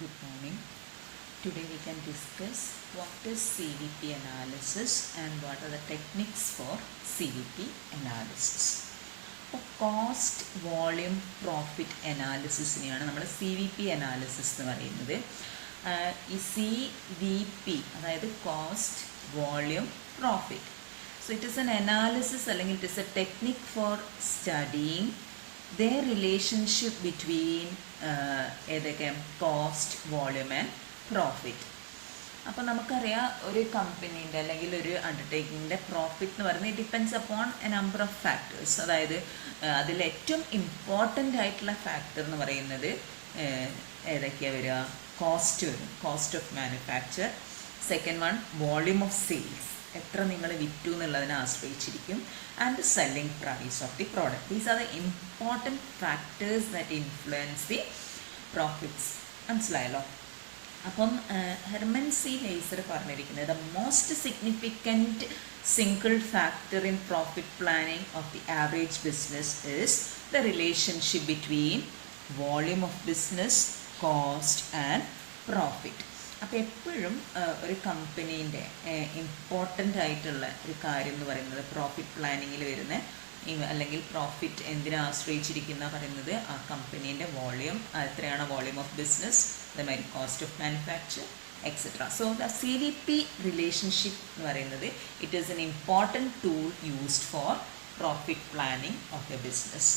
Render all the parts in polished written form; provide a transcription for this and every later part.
Good morning. Today we can discuss what is CVP analysis and what are the techniques for CVP analysis. അപ്പോൾ cost volume profit അനാലിസിസിനെയാണ് നമ്മൾ CVP analysis എന്ന് പറയുന്നത്. ഈ CVP അതായത് cost volume profit. So it is an analysis അല്ലെങ്കിൽ it is a technique for studying their relationship between ഏതൊക്കെ cost volume and profit. അപ്പോൾ നമുക്കറിയാം ഒരു കമ്പനീൻ്റെ അല്ലെങ്കിൽ ഒരു അണ്ടർടേക്കിങ്ങിൻ്റെ പ്രോഫിറ്റ് എന്ന് പറയുന്നത് it depends upon A number of factors. അതായത് അതിൽ ഏറ്റവും ഇമ്പോർട്ടൻ്റ് ആയിട്ടുള്ള ഫാക്ടർ എന്ന് പറയുന്നത് ഏതൊക്കെയാണ് വരിക? കോസ്റ്റ് വരും, cost of manufacture. Second one volume of sales, എത്ര നിങ്ങൾ വിറ്റു എന്നുള്ളതിനെ ആശ്രയിച്ചിരിക്കും. And selling price of the product. These are the important factors that influence the profits. മനസ്സിലായല്ലോ? അപ്പം ഹെർമൻ സി ലേസർ പറഞ്ഞിരിക്കുന്നത് the most significant single factor in profit planning of the average business is the relationship between volume of business, cost and profit. അപ്പോൾ എപ്പോഴും ഒരു കമ്പനീൻ്റെ important ആയിട്ടുള്ള ഒരു കാര്യം എന്ന് പറയുന്നത് പ്രോഫിറ്റ് പ്ലാനിങ്ങിൽ വരുന്ന അല്ലെങ്കിൽ പ്രോഫിറ്റ് എന്തിനെ ആശ്രയിച്ചിരിക്കുന്ന പറയുന്നത് ആ കമ്പനീൻ്റെ വോളിയം, എത്രയാണ് വോളിയം ഓഫ് ബിസിനസ്, അതേമാതിരി cost of manufacture etcetera. So the CVP relationship എന്ന് പറയുന്നത് it is an important tool used for profit planning of A business.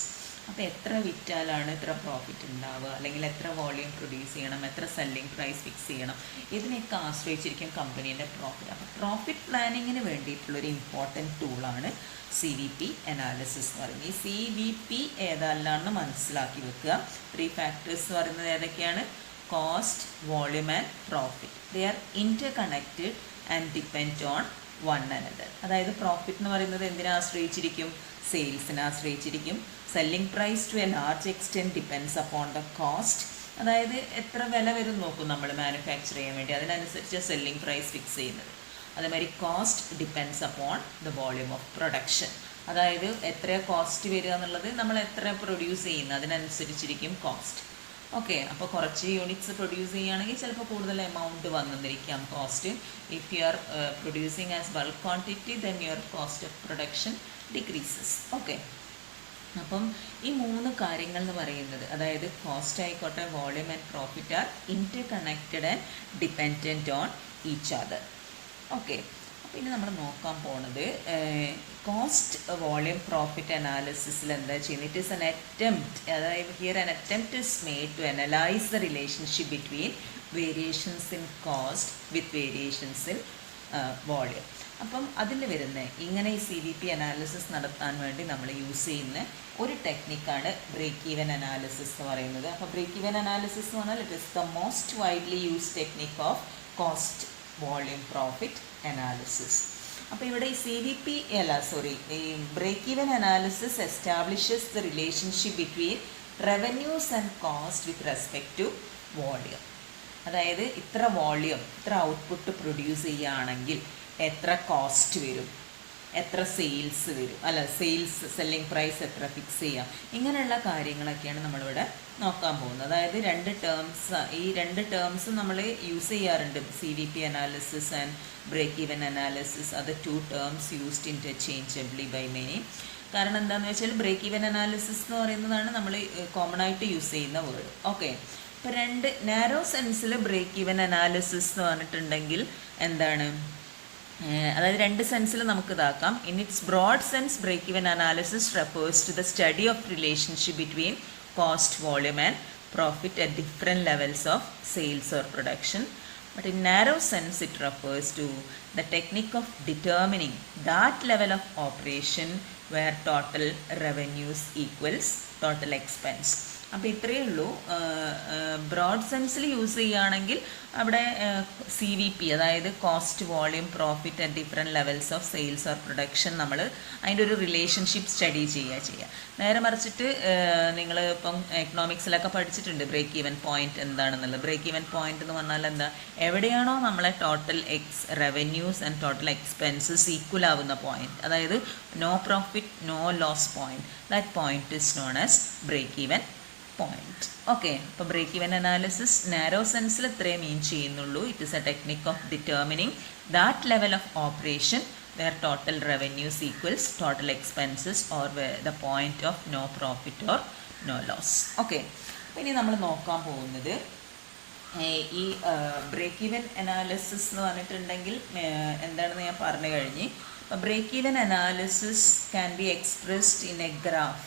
അപ്പോൾ എത്ര വിറ്റാലാണ് എത്ര പ്രോഫിറ്റ് ഉണ്ടാവുക, അല്ലെങ്കിൽ എത്ര വോളിയം പ്രൊഡ്യൂസ് ചെയ്യണം, എത്ര സെല്ലിംഗ് പ്രൈസ് ഫിക്സ് ചെയ്യണം, ഇതിനെയൊക്കെ ആശ്രയിച്ചിരിക്കും കമ്പനീൻ്റെ പ്രോഫിറ്റ്. അപ്പോൾ പ്രോഫിറ്റ് പ്ലാനിങ്ങിന് വേണ്ടിയിട്ടുള്ളൊരു ഇമ്പോർട്ടൻറ്റ് ടൂളാണ് CVP അനാലിസിസ് എന്ന് പറയുന്നത്. ഈ CVP ഏതെല്ലാമെന്ന് മനസ്സിലാക്കി വെക്കുക. 3 ഫാക്ടേഴ്സ് എന്ന് പറയുന്നത് ഏതൊക്കെയാണ്? Cost, volume and profit. They are interconnected and depend on one another. അതായത് പ്രോഫിറ്റ് എന്ന് പറയുന്നത് എന്തിനെ ആശ്രയിച്ചിരിക്കും? സെയിൽസിനെ ആശ്രയിച്ചിരിക്കും. Selling price to a large extent depends upon the cost. അതായത് എത്ര വില വരും നോക്കും നമ്മൾ മാനുഫാക്ചർ ചെയ്യാൻ വേണ്ടി, അതിനനുസരിച്ച് സെല്ലിംഗ് പ്രൈസ് ഫിക്സ് ചെയ്യുന്നത്. അതേമാതിരി cost depends upon the volume of production. അതായത് എത്ര കോസ്റ്റ് വരിക എന്നുള്ളത് നമ്മൾ എത്ര പ്രൊഡ്യൂസ് ചെയ്യുന്നത് അതിനനുസരിച്ചിരിക്കും കോസ്റ്റ്. ഓക്കെ, അപ്പോൾ കുറച്ച് യൂണിറ്റ്സ് പ്രൊഡ്യൂസ് ചെയ്യുകയാണെങ്കിൽ ചിലപ്പോൾ കൂടുതൽ എമൗണ്ട് വന്നിരിക്കാം cost. If you are producing as bulk quantity then your cost of production decreases. Okay, അപ്പം ഈ 3 കാര്യങ്ങൾ എന്ന് പറയുന്നത്, അതായത് കോസ്റ്റ് ആയിക്കോട്ടെ, volume and profit are interconnected and dependent on each other. Okay, അപ്പോൾ ഇനി നമ്മൾ നോക്കാൻ പോണത് കോസ്റ്റ് വോളിയം പ്രോഫിറ്റ് അനാലിസിസിൽ എന്താ ചെയ്യുന്നത്? ഇറ്റ് ഈസ് എൻ അറ്റംപ്റ്റ്, അതായത് here an attempt is made to analyse the relationship between variations in cost with variations in volume. അപ്പം അതിൽ വരുന്ന ഇങ്ങനെ ഈ CVP അനാലിസിസ് നടത്താൻ വേണ്ടി നമ്മൾ യൂസ് ചെയ്യുന്ന ഒരു ടെക്നിക്കാണ് ബ്രേക്ക് ഈവൻ അനാലിസിസ് എന്ന് പറയുന്നത്. അപ്പോൾ ബ്രേക്ക് ഈവൻ അനാലിസിസ് എന്ന് പറഞ്ഞാൽ it is the most widely used technique of cost volume profit analysis. അപ്പോൾ ഇവിടെ ഈ ഈ break even analysis establishes the relationship between revenues and cost with respect to volume. അതായത് ഇത്ര വോളിയം, ഇത്ര ഔട്ട്പുട്ട് പ്രൊഡ്യൂസ് ചെയ്യുകയാണെങ്കിൽ എത്ര കോസ്റ്റ് വരും, എത്ര സെയിൽസ് വരും, സെയിൽസ് സെല്ലിംഗ് പ്രൈസ് എത്ര ഫിക്സ് ചെയ്യാം, ഇങ്ങനെയുള്ള കാര്യങ്ങളൊക്കെയാണ് നമ്മളിവിടെ നോക്കാൻ പോകുന്നത്. അതായത് ഈ രണ്ട് ടേംസ് നമ്മൾ യൂസ് ചെയ്യാറുണ്ട്. CVP analysis and break even analysis are the 2 terms used interchangeably by many. കാരണം എന്താണെന്ന് വെച്ചാൽ ബ്രേക്ക് ഈവൻ അനാലിസിസ് എന്ന് പറയുന്നതാണ് നമ്മൾ കോമൺ ആയിട്ട് യൂസ് ചെയ്യുന്ന വേർഡ്. ഓക്കെ, ഇപ്പോൾ 2 നാരോ സെൻസിൽ ബ്രേക്ക് ഈവൻ അനാലിസിസ് എന്ന് പറഞ്ഞിട്ടുണ്ടെങ്കിൽ എന്താണ്? അതായത് 2 സെൻസിൽ നമുക്ക് ഇതാക്കാം. In its broad sense break even analysis refers to the study of relationship between cost, volume and profit at different levels of sales or production. But in narrow sense it refers to the technique of determining that level of operation where total revenues equals total expense. അപ്പോൾ ഇത്രയേ ഉള്ളൂ. Broad സെൻസിൽ use ചെയ്യുകയാണെങ്കിൽ അവിടെ CVP അതായത് cost volume profit at different levels of sales or production നമ്മൾ അതിൻ്റെ ഒരു relationship study ചെയ്യുക. നേരെ മറിച്ചിട്ട് നിങ്ങൾ ഇപ്പം എക്കണോമിക്സിലൊക്കെ പഠിച്ചിട്ടുണ്ട് ബ്രേക്ക് ഈവൻ പോയിന്റ് എന്താണെന്നുള്ളത്. ബ്രേക്ക് ഈവൻ പോയിന്റ് എന്ന് പറഞ്ഞാൽ എന്താ? എവിടെയാണോ നമ്മളെ total revenues and total expenses equal ആവുന്ന പോയിന്റ്, അതായത് no profit no loss point, that point is known as break even point. Okay, അപ്പോൾ ബ്രേക്ക് ഈവൻ അനാലിസിസ് നാരോ സെൻസിൽ ഇത്രേ മീൻ ചെയ്യുന്നുള്ളൂ. It is a technique of determining that level of operation where total revenues equals total expenses or where the point of no profit or no loss. Okay, അപ്പോൾ ഇനി നമ്മൾ നോക്കാൻ പോകുന്നത് ഈ break even analysis എന്ന് പറഞ്ഞിട്ടുണ്ടെങ്കിൽ എന്താണെന്ന് ഞാൻ പറഞ്ഞു കഴിഞ്ഞ്. അപ്പോൾ break even analysis can be expressed in a graph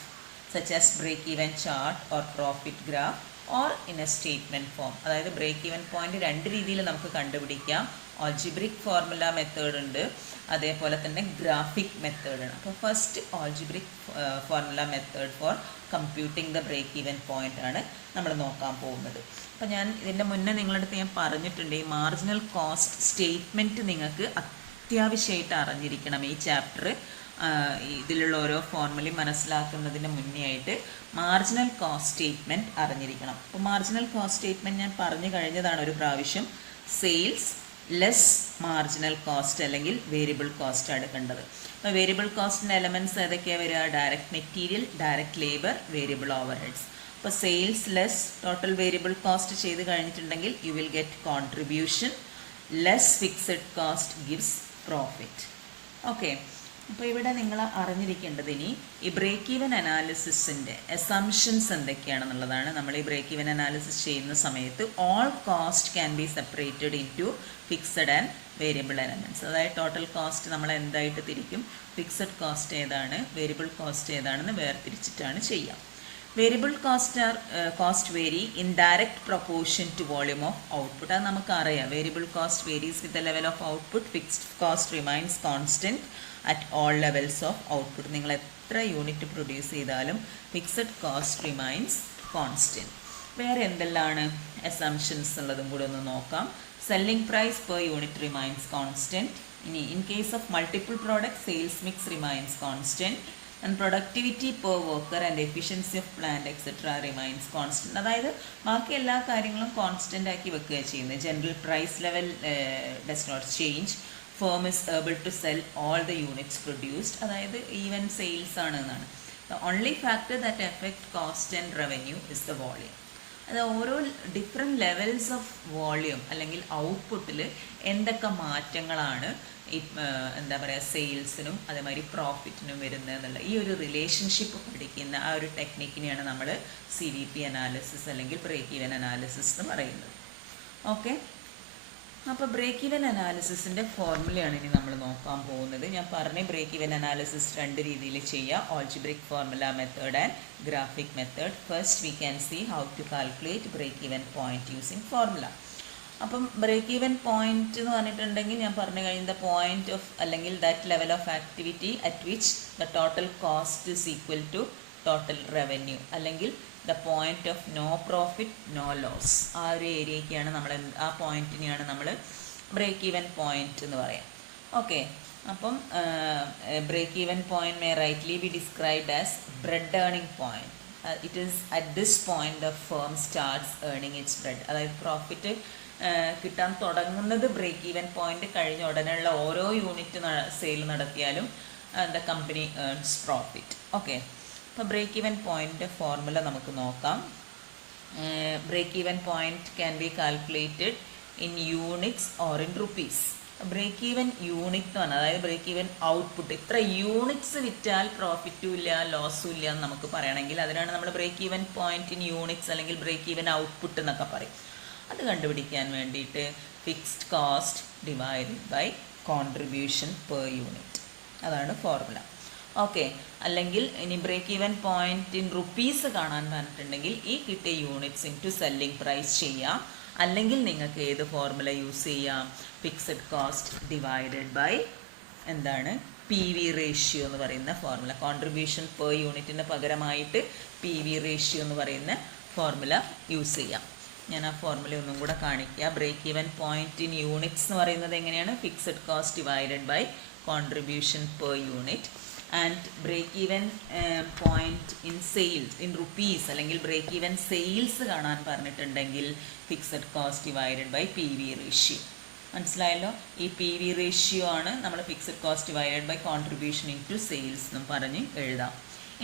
such as break even chart or profit graph or in a statement form. അതായത് ബ്രേക്ക് ഈവൻ പോയിന്റ് രണ്ട് രീതിയിൽ നമുക്ക് കണ്ടുപിടിക്കാം. ആൾജിബ്രിക് ഫോർമുല മെത്തേഡ് ഉണ്ട്, അതേപോലെ തന്നെ ഗ്രാഫിക് മെത്തേഡാണ്. അപ്പോൾ first algebraic formula method for computing the break even point ആണ് നമ്മൾ നോക്കാൻ പോകുന്നത്. അപ്പോൾ ഞാൻ ഇതിൻ്റെ മുന്നേ നിങ്ങളുടെ അടുത്ത് ഞാൻ പറഞ്ഞിട്ടുണ്ട്, ഈ മാർജിനൽ കോസ്റ്റ് സ്റ്റേറ്റ്മെൻറ്റ് നിങ്ങൾക്ക് അത്യാവശ്യമായിട്ട് അറിഞ്ഞിരിക്കണം. ഈ ചാപ്റ്റർ ഇതിലുള്ള ഓരോ ഫോർമുലയും മനസ്സിലാക്കുന്നതിന് മുന്നേ ആയിട്ട് മാർജിനൽ കോസ്റ്റ് സ്റ്റേറ്റ്മെൻറ്റ് അറിഞ്ഞിരിക്കണം. അപ്പോൾ മാർജിനൽ കോസ്റ്റ് സ്റ്റേറ്റ്മെൻറ്റ് ഞാൻ പറഞ്ഞു കഴിഞ്ഞതാണ് ഒരു പ്രാവശ്യം. സെയിൽസ് ലെസ് മാർജിനൽ കോസ്റ്റ് അല്ലെങ്കിൽ വേരിയബിൾ കോസ്റ്റ് എടുക്കേണ്ടത്. അപ്പോൾ വേരിയബിൾ കോസ്റ്റിൻ്റെ എലമെൻറ്റ്സ് ഏതൊക്കെയാണ് വരിക? Direct material, direct labour, variable overheads. അപ്പോൾ sales less total variable cost ചെയ്ത് കഴിഞ്ഞിട്ടുണ്ടെങ്കിൽ you will get contribution less fixed cost gives profit. Okay, അപ്പോൾ ഇവിടെ നിങ്ങൾ അറിഞ്ഞിരിക്കേണ്ടത് ഇനി ഈ ബ്രേക്ക് ഈവൻ അനാലിസിസിൻ്റെ അസംഷൻസ് എന്തൊക്കെയാണെന്നുള്ളതാണ്. നമ്മൾ ഈ ബ്രേക്ക് ഈവൻ അനാലിസിസ് ചെയ്യുന്ന സമയത്ത് all cost can be separated into fixed and variable elements. അതായത് ടോട്ടൽ കോസ്റ്റ് നമ്മൾ എന്തായിട്ട് തിരിക്കും, ഫിക്സഡ് കോസ്റ്റ് ഏതാണ്, വേരിയബിൾ കോസ്റ്റ് ഏതാണെന്ന് വേർതിരിച്ചിട്ടാണ് ചെയ്യുക. Variable cost vary in direct proportion to volume of output. അത് നമുക്കറിയാം. Variable cost varies with the level of output. Fixed cost remains constant at all levels of output. നിങ്ങൾ എത്ര unit produce ചെയ്താലും fixed cost remains constant. വേറെ എന്തെല്ലാണ് assumptions ഉള്ളതും കൂടെ ഒന്ന് നോക്കാം. Selling price per unit remains constant. ഇനി in case of multiple product sales mix remains constant. And productivity per worker and efficiency of plant etcetera remains constant. അതായത് ബാക്കി എല്ലാ കാര്യങ്ങളും കോൺസ്റ്റൻ്റ് ആക്കി വെക്കുക ചെയ്യുന്നത്. General price level does not change. Firm is able to sell all the units produced. അതായത് even sales ആണ് എന്നാണ്. The only factor that effect cost and revenue is the volume. അത് ഓരോ ഡിഫറെൻറ്റ് ലെവൽസ് ഓഫ് വോളിയം അല്ലെങ്കിൽ ഔട്ട്പുട്ടിൽ എന്തൊക്കെ മാറ്റങ്ങളാണ് ഈ എന്താ പറയുക സെയിൽസിനും അതേമാതിരി പ്രോഫിറ്റിനും വരുന്നതെന്നുള്ള ഈ ഒരു റിലേഷൻഷിപ്പ് പഠിക്കുന്ന ആ ഒരു ടെക്നിക്കിനെയാണ് നമ്മൾ CVP അനാലിസിസ് അല്ലെങ്കിൽ ബ്രേക്ക് ഈവൻ അനാലിസിസ് എന്ന് പറയുന്നത്. ഓക്കെ, അപ്പോൾ ബ്രേക്ക് ഈവൻ അനാലിസിസിൻ്റെ ഫോർമുലയാണ് ഇനി നമ്മൾ നോക്കാൻ പോകുന്നത്. ഞാൻ പറഞ്ഞ ബ്രേക്ക് ഈവൻ അനാലിസിസ് രണ്ട് രീതിയിൽ ചെയ്യുക, algebraic formula method and graphic method. First we can see how to calculate break even point using formula. അപ്പം ബ്രേക്ക് ഈവൻ പോയിന്റ് എന്ന് പറഞ്ഞിട്ടുണ്ടെങ്കിൽ ഞാൻ പറഞ്ഞു കഴിഞ്ഞ ദ പോയിന്റ് ഓഫ് അല്ലെങ്കിൽ that level of activity at which the total cost is equal to total revenue അല്ലെങ്കിൽ the point of no profit no loss. ആ ഒരു ഏരിയയ്ക്കാണ് നമ്മൾ ആ പോയിന്റിനെയാണ് നമ്മൾ ബ്രേക്ക് ഈവൻ പോയിന്റ് എന്ന് പറയാം. ഓക്കെ, അപ്പം break even point may rightly be described as bread earning point. It is at this point the firm starts earning its bread. അതായത് profit കിട്ടാൻ തുടങ്ങുന്നത് ബ്രേക്ക് ഈവൻ പോയിന്റ് കഴിഞ്ഞ ഉടനെയുള്ള ഓരോ യൂണിറ്റ് സെയിൽ നടത്തിയാലും the company earns profit. Okay, അപ്പോൾ break even point formula നമുക്ക് നോക്കാം. Break even point can be calculated in units or in rupees. Break even unit എന്ന് പറഞ്ഞാൽ അതായത് ബ്രേക്ക് ഈവൻ ഔട്ട്പുട്ട് ഇത്ര യൂണിറ്റ്സ് വിറ്റാൽ പ്രോഫിറ്റും ഇല്ല ലോസും ഇല്ല എന്ന് നമുക്ക് പറയണമെങ്കിൽ അതിനാണ് നമ്മൾ break even point in units അല്ലെങ്കിൽ ബ്രേക്ക് ഈവൻ ഔട്ട്പുട്ട് എന്നൊക്കെ പറയും. അത് കണ്ടുപിടിക്കാൻ വേണ്ടിയിട്ട് fixed cost divided by contribution per unit, അതാണ് ഫോർമുല. ഓക്കെ, അല്ലെങ്കിൽ ഇനി break even point in rupees കാണാൻ പറഞ്ഞിട്ടുണ്ടെങ്കിൽ ഈ കിട്ടിയ units into selling price ചെയ്യാം. അല്ലെങ്കിൽ നിങ്ങൾക്ക് ഏത് ഫോർമുല യൂസ് ചെയ്യാം? ഫിക്സഡ് കോസ്റ്റ് ഡിവൈഡഡ് ബൈ എന്താണ് PV റേഷ്യോ എന്ന് പറയുന്ന ഫോർമുല. കോൺട്രിബ്യൂഷൻ പെർ യൂണിറ്റിന് പകരമായിട്ട് PV റേഷ്യോ എന്ന് പറയുന്ന ഫോർമുല യൂസ് ചെയ്യാം. ഞാൻ ആ ഫോർമുല ഒന്നും കൂടെ കാണിക്കുക. Break even point in units എന്ന് പറയുന്നത് എങ്ങനെയാണ്? Fixed cost divided by contribution per unit. And break even point in sales in rupees അല്ലെങ്കിൽ ബ്രേക്ക് ഈവൻ സെയിൽസ് കാണാൻ പറഞ്ഞിട്ടുണ്ടെങ്കിൽ fixed cost divided by PV ratio. മനസ്സിലായല്ലോ? ഈ PV റേഷ്യോ ആണ് നമ്മൾ fixed cost divided by contribution into sales എന്നും പറഞ്ഞ് എഴുതാം.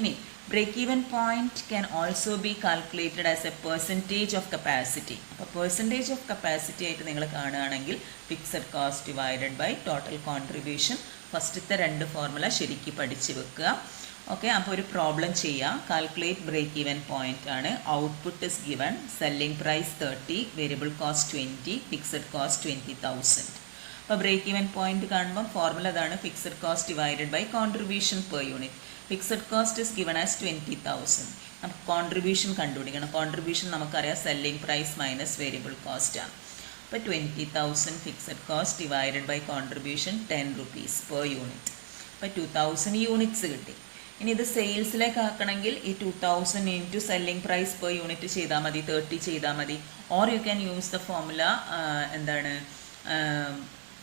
ഇനി break-even point can also be calculated as a percentage of capacity. അപ്പോൾ percentage of capacity ആയിട്ട് നിങ്ങൾ കാണുകയാണെങ്കിൽ fixed cost divided by total contribution. ഫസ്റ്റത്തെ രണ്ട് ഫോർമുല ശരിക്കും പഠിച്ച് വെക്കുക. ഓക്കെ, അപ്പോൾ ഒരു പ്രോബ്ലം ചെയ്യാം. കാൽക്കുലേറ്റ് ബ്രേക്ക് ഈവൻ പോയിന്റ് ആണ്. Output is given, selling price 30, variable cost 20, fixed cost 20,000. അപ്പോൾ ബ്രേക്ക് ഈവൻ പോയിന്റ് കാണുമ്പോൾ ഫോർമുല അതാണ്, fixed cost divided by contribution per unit. Fixed cost is given as 20,000. നമുക്ക് contribution കണ്ടുപിടിക്കണം. Contribution നമുക്കറിയാം selling price minus variable cost ആണ്. അപ്പോൾ 20,000 fixed cost divided by contribution 10 rupees per unit. അപ്പോൾ 2000 units കിട്ടി. ഇനി ഇത് സെയിൽസിലേക്ക് ആക്കണമെങ്കിൽ ഈ 2000 into selling price per unit ചെയ്താൽ മതി, 30 ചെയ്താൽ മതി. Or you can use the formula എന്താണ്,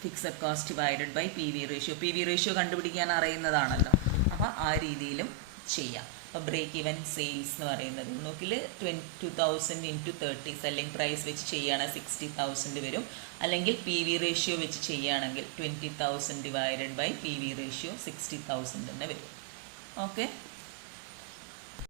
fixed cost divided by P V ratio. P V ratio കണ്ടുപിടിക്കാൻ അറിയുന്നതാണല്ലോ, അപ്പോൾ ആ രീതിയിലും ചെയ്യാം. അപ്പോൾ ബ്രേക്ക് ഈവൻ സെയിൽസ് എന്ന് പറയുന്നത് നോക്കിൽ 2000 ഇൻറ്റു 30 സെല്ലിംഗ് പ്രൈസ് വെച്ച് ചെയ്യുകയാണെങ്കിൽ 60,000 വരും. അല്ലെങ്കിൽ പി വി റേഷ്യോ വെച്ച് ചെയ്യുകയാണെങ്കിൽ 20,000 divided by P V ratio 60,000 തന്നെ വരും. ഓക്കെ.